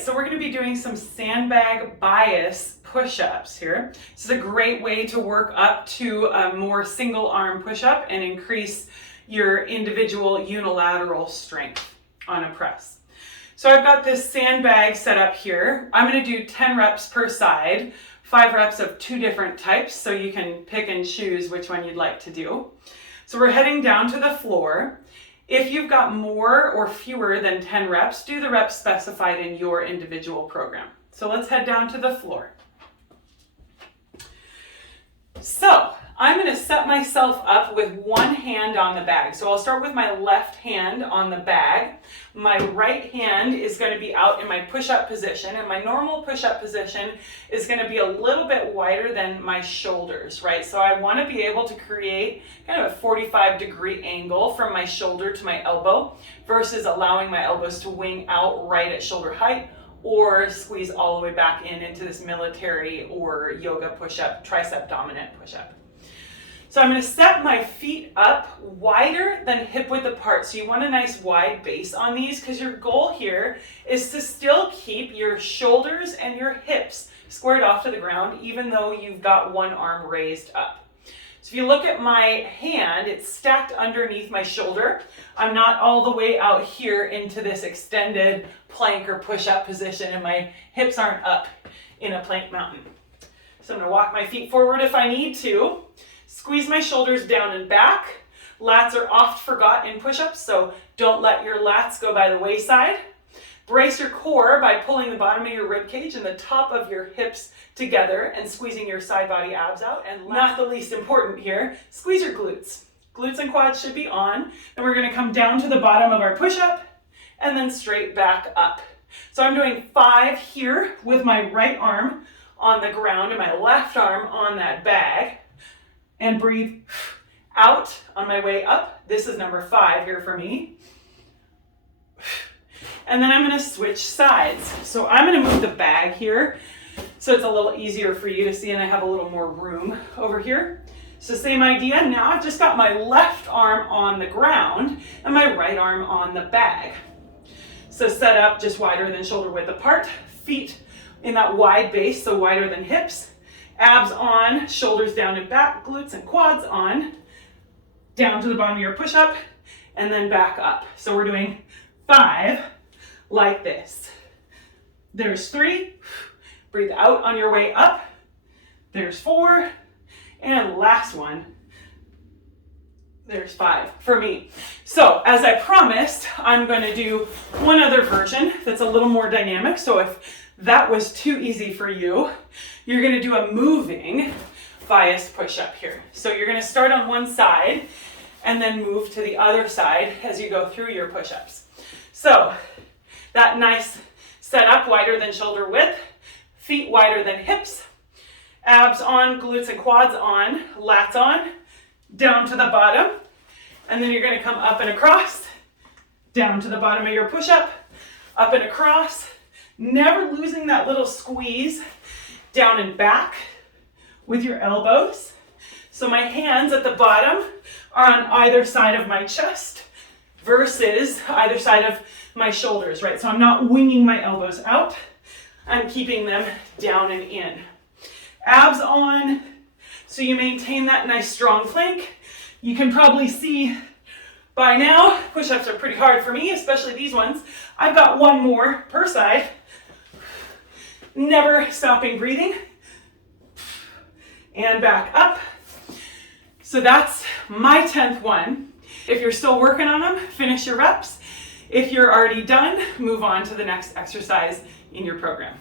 right, so we're going to be doing some sandbag bias push-ups here. This is a great way to work up to a more single arm push-up and increase your individual unilateral strength on a press. So I've got this sandbag set up here. I'm going to do 10 reps per side, 5 reps of 2 different types, so you can pick and choose which one you'd like to do. So we're heading down to the floor. If you've got more or fewer than 10 reps, do the reps specified in your individual program. So let's head down to the floor. So I'm going to set myself up with one hand on the bag. So I'll start with my left hand on the bag. My right hand is going to be out in my push-up position, and my normal push-up position is going to be a little bit wider than my shoulders, right? So I want to be able to create kind of a 45-degree angle from my shoulder to my elbow versus allowing my elbows to wing out right at shoulder height or squeeze all the way back into this military or yoga push-up, tricep dominant push-up. So I'm going to set my feet up wider than hip width apart. So you want a nice wide base on these because your goal here is to still keep your shoulders and your hips squared off to the ground even though you've got one arm raised up. So if you look at my hand, it's stacked underneath my shoulder. I'm not all the way out here into this extended plank or push-up position, and my hips aren't up in a plank mountain. So I'm going to walk my feet forward if I need to. Squeeze my shoulders down and back. Lats are oft forgot in push-ups, so don't let your lats go by the wayside. Brace your core by pulling the bottom of your rib cage and the top of your hips together and squeezing your side body abs out. And not the least important here, squeeze your glutes. Glutes and quads should be on. And we're going to come down to the bottom of our push-up and then straight back up. So I'm doing 5 here with my right arm on the ground and my left arm on that bag. And breathe out on my way up. This is number 5 here for me. And then I'm going to switch sides. So I'm going to move the bag here so it's a little easier for you to see and I have a little more room over here. So same idea. Now I've just got my left arm on the ground and my right arm on the bag. So set up just wider than shoulder width apart. Feet in that wide base, so wider than hips. Abs on, shoulders down and back, glutes and quads on, down to the bottom of your push-up, and then back up. So we're doing 5 like this. There's 3, breathe out on your way up. There's 4, and last one, there's 5 for me. So as I promised, I'm going to do one other version that's a little more dynamic. So if that was too easy for you, you're going to do a moving bias push-up here. So you're going to start on one side and then move to the other side as you go through your push-ups. So that nice setup, wider than shoulder width, feet wider than hips, abs on, glutes and quads on, lats on, down to the bottom, and then you're going to come up and across, down to the bottom of your push-up, up and across, never losing that little squeeze down and back with your elbows. So my hands at the bottom are on either side of my chest versus either side of my shoulders, right? So I'm not winging my elbows out. I'm keeping them down and in. Abs on, so you maintain that nice strong plank. You can probably see by now, push-ups are pretty hard for me, especially these ones. I've got one more per side. Never stopping breathing. And back up. So that's my 10th one. If you're still working on them, finish your reps. If you're already done, move on to the next exercise in your program.